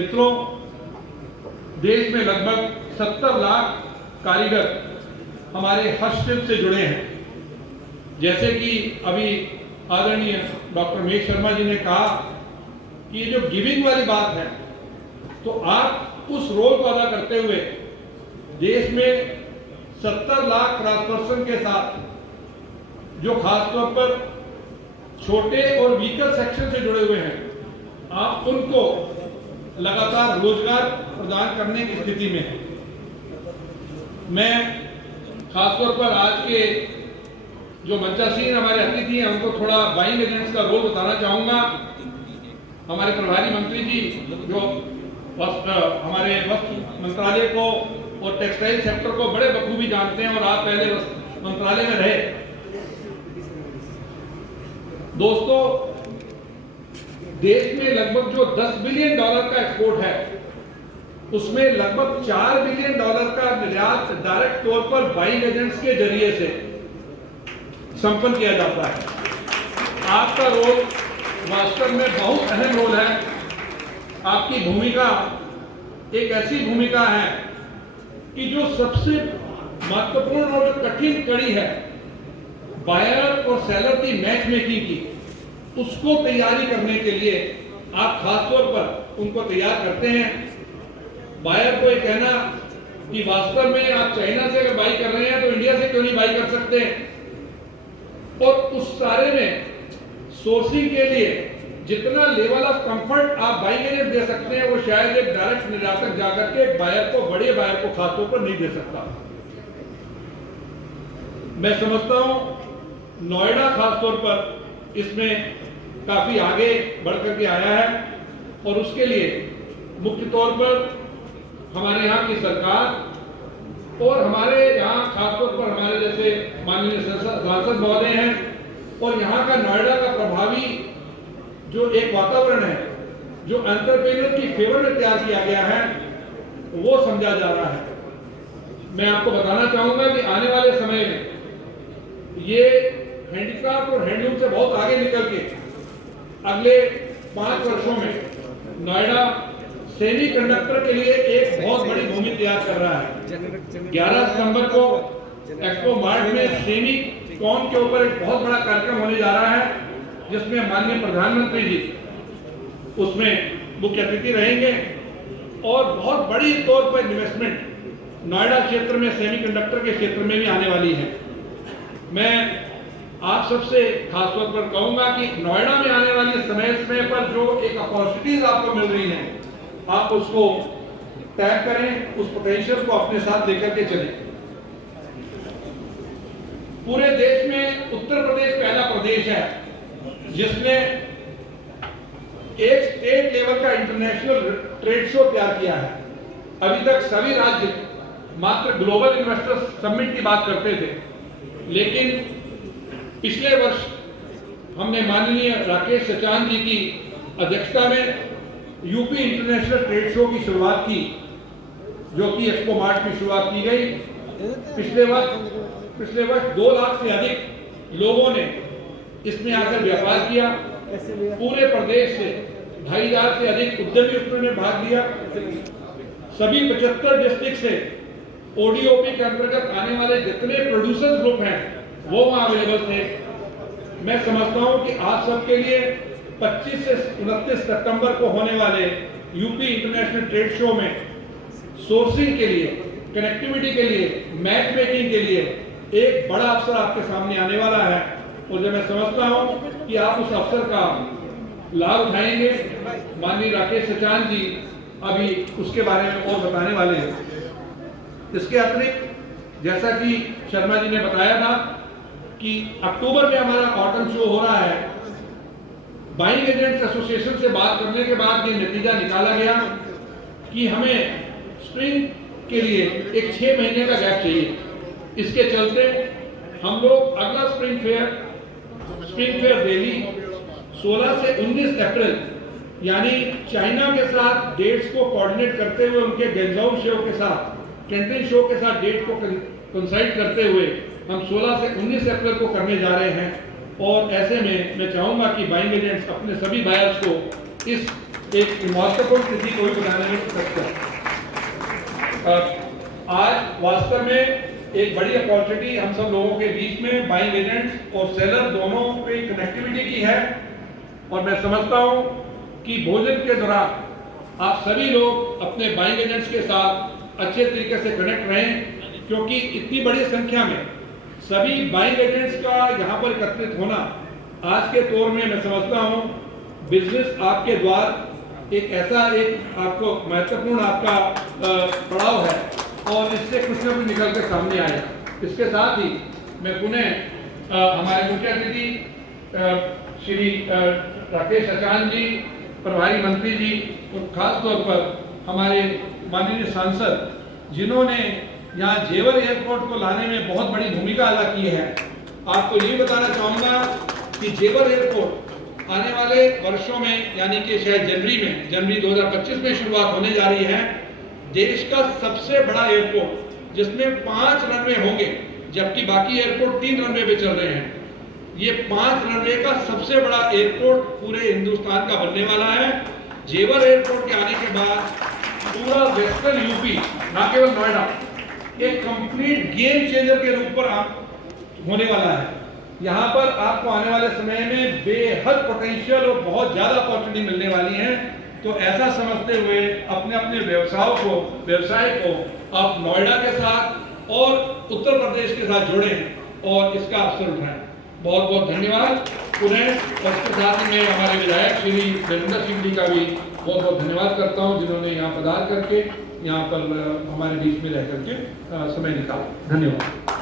मित्रों, देश में लगभग 70 लाख कारीगर हमारे हस्तशिल्प से जुड़े हैं। जैसे कि अभी आदरणीय डॉक्टर महेश शर्मा जी ने कहा कि ये जो गिविंग वाली बात है, तो आप उस रोल को अदा करते हुए देश में 70 लाख क्राफ्ट्सपर्सन के साथ जो खासतौर पर छोटे और वीकर सेक्शन से जुड़े हुए हैं, आप उनको लगातार रोजगार प्रदान करने की स्थिति में हैं। मैं खासतौर पर आज के जो मंचासीन हमारे अतिथि हैं उनको थोड़ा बाइंग एजेंट्स का रोल बताना चाहूँगा। हमारे प्रभारी मंत्री जी जो हमारे वस्त्र मंत्रालय को और टेक्सटाइल सेक्टर को बड़े बखूबी जानते हैं और आप पहले वस्त्र मंत्रालय में रहे। दोस्तों, देश में लगभग जो $10 बिलियन का एक्सपोर्ट है, उसमें लगभग $4 बिलियन का निर्यात डायरेक्ट तौर पर बाइंग एजेंट्स के जरिए से संपन्न किया जाता है। आपका रोल वास्तव में बहुत अहम रोल है। आपकी भूमिका एक ऐसी भूमिका है कि जो सबसे महत्वपूर्ण और जो कठिन कड़ी है बायर और सेलर की मैच मेकिंग की, उसको तैयारी करने के लिए आप खासतौर पर उनको तैयार करते हैं। बायर को ये कहना कि वास्तव में आप चाइना से अगर बाई कर रहे हैं तो इंडिया से क्यों नहीं बाई कर सकते, और उस सारे में सोर्सिंग के लिए जितना लेवल ऑफ कंफर्ट आप बाइंग एजेंट दे सकते हैं, वो शायद एक डायरेक्ट निर्यातक जाकर के बायर को, बड़े बायर को खासतौर पर नहीं दे सकता। मैं समझता हूं नोएडा खासतौर पर इसमें काफी आगे बढ़कर के आया है, और उसके लिए मुख्य तौर पर हमारे यहाँ की सरकार और हमारे यहाँ खासतौर पर हमारे जैसे माननीय सांसद महोदय हैं, और यहाँ का नोएडा का प्रभावी जो एक वातावरण है जो एंटरप्रेन्योर की फेवर में तैयार किया गया है, वो समझा जा रहा है। मैं आपको बताना चाहूंगा कि आने वाले समय में ये हैंडीक्राफ्ट और हैंडलूम से बहुत आगे निकल के अगले 5 वर्षों में नोएडा सेमी कंडक्टर के लिए एक बहुत बड़ी भूमि तैयार कर रहा है। 11 सितंबर को एक्सपो मार्ट में सेमी कॉन के ऊपर एक बहुत बड़ा कार्यक्रम होने जा रहा है, जिसमें माननीय प्रधानमंत्री जी उसमें मुख्य अतिथि रहेंगे, और बहुत बड़ी तौर पर इन्वेस्टमेंट नोएडा क्षेत्र में सेमीकंडक्टर के क्षेत्र में भी आने वाली है। मैं आप सबसे खासतौर पर कहूंगा कि नोएडा में आने वाली समय पर जो एक अपॉर्चुनिटीज आपको मिल रही हैं, आप उसको टैग करें, उस पोटेंशियल को अपने साथ लेकर के चलें। पूरे देश में उत्तर प्रदेश पहला प्रदेश है जिसने एक स्टेट लेवल का इंटरनेशनल ट्रेड शो तैयार किया है। अभी तक सभी राज्य मात्र ग्लोबल इन्वेस्टर्स समिट की बात करते थे, लेकिन पिछले वर्ष हमने माननीय राकेश सचान जी की अध्यक्षता में यूपी इंटरनेशनल ट्रेड शो की शुरुआत की, जो कि एक्सपो मार्ट में शुरुआत की गई। पिछले वर्ष 2 लाख से अधिक लोगों ने इसमें आकर व्यापार किया। पूरे प्रदेश से 2,500 से अधिक उद्यमी उसमें भाग लिया। सभी 75 डिस्ट्रिक्ट से ओडीओपी के अंतर्गत आने वाले जितने प्रोड्यूसर्स ग्रुप हैं वो वहां अवेलेबल थे। मैं समझता हूं कि आप सबके लिए 25 से 29 सितंबर को होने वाले यूपी इंटरनेशनल ट्रेड शो में सोर्सिंग के लिए, कनेक्टिविटी के लिए, मैच मेकिंग के लिए एक बड़ा अवसर आपके सामने आने वाला है, और जब मैं समझता हूं कि आप उस अवसर का लाभ उठाएंगे। माननीय राकेश सचान जी अभी उसके बारे में और बताने वाले हैं। इसके अतिरिक्त जैसा कि शर्मा जी ने बताया था कि अक्टूबर में हमारा कॉटन शो हो रहा है। बाइंग एजेंट्स एसोसिएशन से बात करने के बाद ये नतीजा निकाला गया कि हमें स्प्रिंग के लिए एक 6 महीने का गैप चाहिए। इसके चलते हम लोग अगला स्प्रिंग फेयर दिल्ली 16 से 19 अप्रैल यानी चाइना के साथ डेट्स को कोऑर्डिनेट करते हुए, उनके गेंजाओ शो के साथ, कैंटिन शो के साथ डेट को कंसाइड करते हुए हम 16 से 19 अप्रैल को करने जा रहे हैं। और ऐसे में मैं चाहूंगा कि बाइंग एजेंट्स अपने सभी बायर्स को इस एक महत्वपूर्ण तिथि को भी बनाने में सक्षम। आज वास्तव में एक बड़ी अपॉर्चुनिटी हम सब लोगों के बीच में बाइंग एजेंट्स और सेलर दोनों पे कनेक्टिविटी की है। और मैं समझता हूं कि भोजन के दौरान आप सभी लोग अपने बाइंग एजेंट्स के साथ अच्छे तरीके से कनेक्ट रहें, क्योंकि इतनी बड़ी संख्या में सभी बाइंग एजेंट्स का यहाँ पर एकत्रित होना आज के दौर में मैं समझता हूँ बिजनेस आपके द्वार एक ऐसा एक आपको महत्वपूर्ण आपका पड़ाव है और इससे कुछ न कुछ निकल कर सामने आएगा। इसके साथ ही मैं पुनः हमारे मुख्य अतिथि श्री राकेश अचान जी, प्रभारी मंत्री जी और खास तौर पर हमारे माननीय सांसद जिन्होंने यहाँ जेवर एयरपोर्ट को लाने में बहुत बड़ी भूमिका अदा की है, आपको ये बताना चाहूँगा कि जेवर एयरपोर्ट आने वाले वर्षों में यानी कि शायद जनवरी 2025 में शुरुआत होने जा रही है। देश का सबसे बड़ा एयरपोर्ट जिसमें 5 रनवे होंगे, जबकि बाकी एयरपोर्ट 3 रनवे पे चल रहे हैं। ये 5 रनवे का सबसे बड़ा एयरपोर्ट पूरे हिंदुस्तान का बनने वाला है। जेवर एयरपोर्ट के आने के बाद पूरा वेस्टर्न यूपी, न केवल नोएडा, एक कंप्लीट गेम चेंजर के रूप पर होने वाला है। यहाँ पर आपको आने वाले समय में बेहद पोटेंशियल और बहुत ज़्यादा अपॉर्चुनिटी मिलने वाली है। तो ऐसा समझते हुए अपने अपने व्यवसाय को आप नोएडा के साथ और उत्तर प्रदेश के साथ जोड़ें और इसका अवसर उठाएं। बहुत बहुत धन्यवाद पुनः। इसके साथ ही मैं हमारे विधायक श्री देवेंद्र सिंह जी का भी बहुत बहुत धन्यवाद करता हूँ, जिन्होंने यहाँ पधार करके यहाँ पर हमारे बीच में रह करके समय निकाला। धन्यवाद।